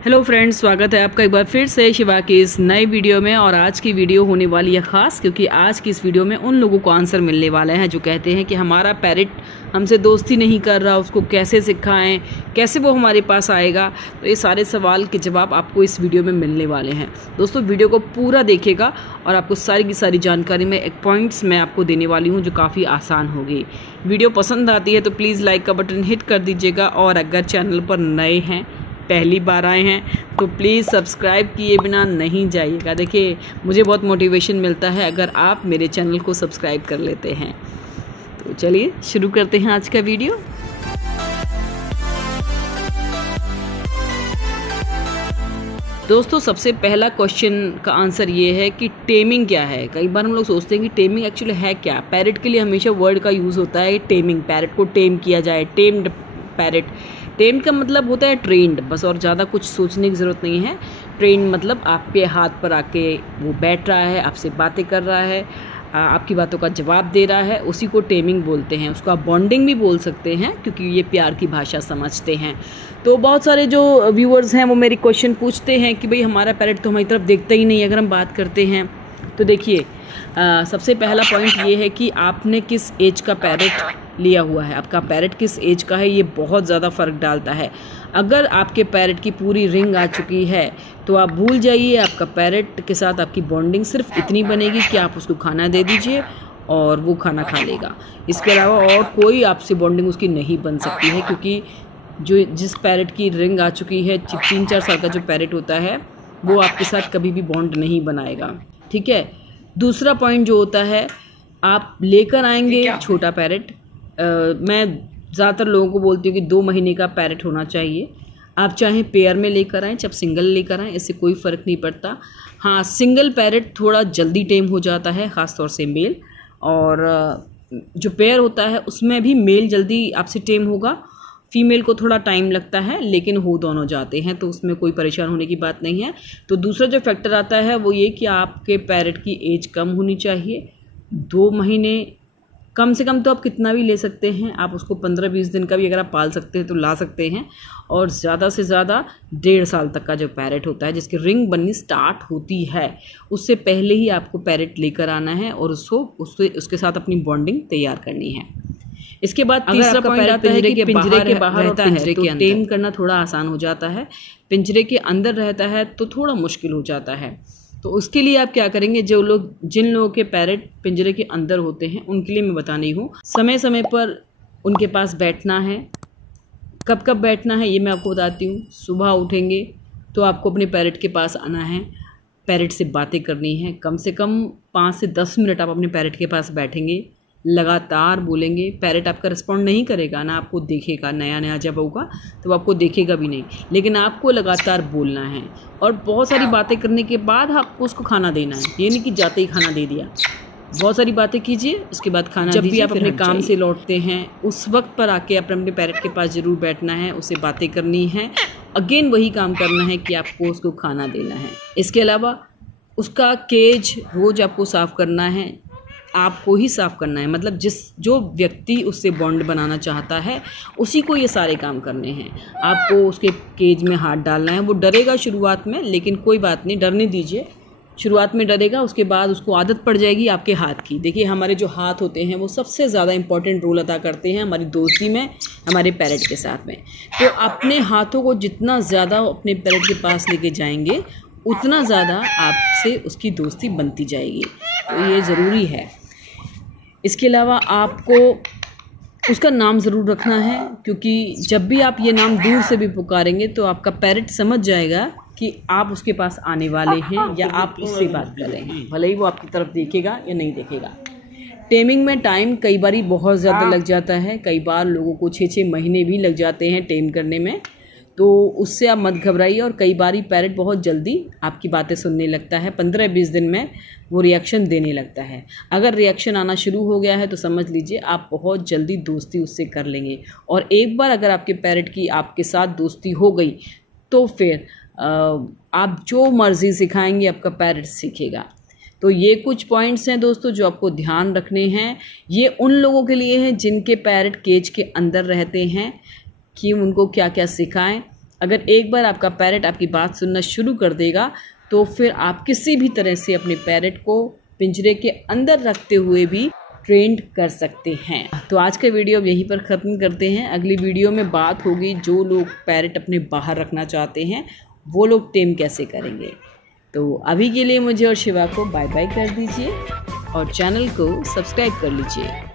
Hello friends, स्वागत है आपका एक बार फिर से शिवा की इस नई वीडियो में। और आज की वीडियो होने वाली है ख़ास, क्योंकि आज की इस वीडियो में उन लोगों को आंसर मिलने वाले हैं जो कहते हैं कि हमारा पैरेट हमसे दोस्ती नहीं कर रहा, उसको कैसे सिखाएं, कैसे वो हमारे पास आएगा। तो ये सारे सवाल के जवाब आपको इस वीडियो में मिलने वाले हैं। दोस्तों, वीडियो को पूरा देखिएगा और आपको सारी की सारी जानकारी में एक पॉइंट्स मैं आपको देने वाली हूँ जो काफ़ी आसान होगी। वीडियो पसंद आती है तो प्लीज़ लाइक का बटन हिट कर दीजिएगा, और अगर चैनल पर नए हैं, पहली बार आए हैं, तो प्लीज़ सब्सक्राइब किए बिना नहीं जाइएगा। देखिए, मुझे बहुत मोटिवेशन मिलता है अगर आप मेरे चैनल को सब्सक्राइब कर लेते हैं। तो चलिए शुरू करते हैं आज का वीडियो। दोस्तों, सबसे पहला क्वेश्चन का आंसर ये है कि टेमिंग क्या है। कई बार हम लोग सोचते हैं कि टेमिंग एक्चुअली है क्या। पैरेट के लिए हमेशा वर्ड का यूज़ होता है टेमिंग, पैरेट को टेम किया जाए, टेम्ड पैरेट। टेम्ड का मतलब होता है ट्रेंड, बस, और ज़्यादा कुछ सोचने की ज़रूरत नहीं है। ट्रेंड मतलब आपके हाथ पर आके वो बैठ रहा है, आपसे बातें कर रहा है, आपकी बातों का जवाब दे रहा है, उसी को टेमिंग बोलते हैं। उसको आप बॉन्डिंग भी बोल सकते हैं, क्योंकि ये प्यार की भाषा समझते हैं। तो बहुत सारे जो व्यूअर्स हैं वो मेरी क्वेश्चन पूछते हैं कि भाई हमारा पैरेट तो हमारी तरफ देखता ही नहीं अगर हम बात करते हैं। तो देखिए, सबसे पहला पॉइंट ये है कि आपने किस एज का पैरेट लिया हुआ है। आपका पैरेट किस एज का है, ये बहुत ज़्यादा फ़र्क डालता है। अगर आपके पैरेट की पूरी रिंग आ चुकी है तो आप भूल जाइए, आपका पैरेट के साथ आपकी बॉन्डिंग सिर्फ इतनी बनेगी कि आप उसको खाना दे दीजिए और वो खाना खा लेगा। इसके अलावा और कोई आपसे बॉन्डिंग उसकी नहीं बन सकती है, क्योंकि जिस पैरेट की रिंग आ चुकी है, 3-4 साल का जो पैरेट होता है, वो आपके साथ कभी भी बॉन्ड नहीं बनाएगा। ठीक है। दूसरा पॉइंट जो होता है, आप लेकर आएंगे छोटा पैरेट। मैं ज़्यादातर लोगों को बोलती हूँ कि 2 महीने का पैरेट होना चाहिए। आप चाहे पेयर में लेकर आएँ, चाहे सिंगल लेकर आएँ, इससे कोई फ़र्क नहीं पड़ता। हाँ, सिंगल पैरेट थोड़ा जल्दी टेम हो जाता है, ख़ास तौर से मेल। और जो पेयर होता है उसमें भी मेल जल्दी आपसे टेम होगा, फीमेल को थोड़ा टाइम लगता है, लेकिन हो दोनों जाते हैं, तो उसमें कोई परेशान होने की बात नहीं है। तो दूसरा जो फैक्टर आता है वो ये कि आपके पैरेट की एज कम होनी चाहिए। 2 महीने कम से कम तो आप कितना भी ले सकते हैं। आप उसको 15-20 दिन का भी अगर आप पाल सकते हैं तो ला सकते हैं। और ज़्यादा से ज़्यादा 1.5 साल तक का जो पैरेट होता है, जिसकी रिंग बननी स्टार्ट होती है, उससे पहले ही आपको पैरेट लेकर आना है और उसके साथ अपनी बॉन्डिंग तैयार करनी है। इसके बाद तीसरा पॉइंट आता है कि पिंजरे के बाहर रहता है तो टेम करना थोड़ा आसान हो जाता है। पिंजरे के अंदर रहता है तो थोड़ा मुश्किल हो जाता है। तो उसके लिए आप क्या करेंगे, जिन लोगों के पैरेट पिंजरे के अंदर होते हैं उनके लिए मैं बता रही हूँ, समय समय पर उनके पास बैठना है। कब कब बैठना है ये मैं आपको बताती हूँ। सुबह उठेंगे तो आपको अपने पैरेट के पास आना है, पैरेट से बातें करनी है। कम से कम 5 से 10 मिनट आप अपने पैरेट के पास बैठेंगे, लगातार बोलेंगे। पैरेट आपका रिस्पॉन्ड नहीं करेगा, ना आपको देखेगा। नया जब होगा तो आपको देखेगा भी नहीं, लेकिन आपको लगातार बोलना है। और बहुत सारी बातें करने के बाद आपको उसको खाना देना है। ये नहीं कि जाते ही खाना दे दिया। बहुत सारी बातें कीजिए, उसके बाद खाना दीजिए। जब भी आप अपने काम से लौटते हैं उस वक्त पर आके अपने पैरेट के पास ज़रूर बैठना है, उससे बातें करनी है। अगेन वही काम करना है कि आपको उसको खाना देना है। इसके अलावा उसका केज रोज़ आपको साफ़ करना है, आपको ही साफ़ करना है। मतलब जो व्यक्ति उससे बॉन्ड बनाना चाहता है उसी को ये सारे काम करने हैं। आपको उसके केज में हाथ डालना है। वो डरेगा शुरुआत में, लेकिन कोई बात नहीं, डरने दीजिए। शुरुआत में डरेगा, उसके बाद उसको आदत पड़ जाएगी आपके हाथ की। देखिए, हमारे जो हाथ होते हैं वो सबसे ज़्यादा इम्पॉर्टेंट रोल अदा करते हैं हमारी दोस्ती में, हमारे पैरेट के साथ में। तो अपने हाथों को जितना ज़्यादा अपने पैरेट के पास लेके जाएंगे, उतना ज़्यादा आपसे उसकी दोस्ती बनती जाएगी। तो ये ज़रूरी है। इसके अलावा आपको उसका नाम ज़रूर रखना है, क्योंकि जब भी आप ये नाम दूर से भी पुकारेंगे तो आपका पैरेट समझ जाएगा कि आप उसके पास आने वाले हैं या आप उससे बात कर रहे हैं, भले ही वो आपकी तरफ देखेगा या नहीं देखेगा। टेमिंग में टाइम कई बार बहुत ज़्यादा लग जाता है। कई बार लोगों को 6-6 महीने भी लग जाते हैं टेम करने में। तो उससे आप मत घबराइए। और कई बार पैरेट बहुत जल्दी आपकी बातें सुनने लगता है। 15-20 दिन में वो रिएक्शन देने लगता है। अगर रिएक्शन आना शुरू हो गया है तो समझ लीजिए आप बहुत जल्दी दोस्ती उससे कर लेंगे। और एक बार अगर आपके पैरेट की आपके साथ दोस्ती हो गई तो फिर आप जो मर्ज़ी सिखाएंगे आपका पैरेट सीखेगा। तो ये कुछ पॉइंट्स हैं दोस्तों जो आपको ध्यान रखने हैं। ये उन लोगों के लिए हैं जिनके पैरेट केज के अंदर रहते हैं, कि उनको क्या क्या सिखाएं। अगर एक बार आपका पैरेट आपकी बात सुनना शुरू कर देगा तो फिर आप किसी भी तरह से अपने पैरेट को पिंजरे के अंदर रखते हुए भी ट्रेंड कर सकते हैं। तो आज का वीडियो अब यहीं पर ख़त्म करते हैं। अगली वीडियो में बात होगी जो लोग पैरेट अपने बाहर रखना चाहते हैं वो लोग टेम कैसे करेंगे। तो अभी के लिए मुझे और शिवा को बाय बाय कर दीजिए और चैनल को सब्सक्राइब कर लीजिए।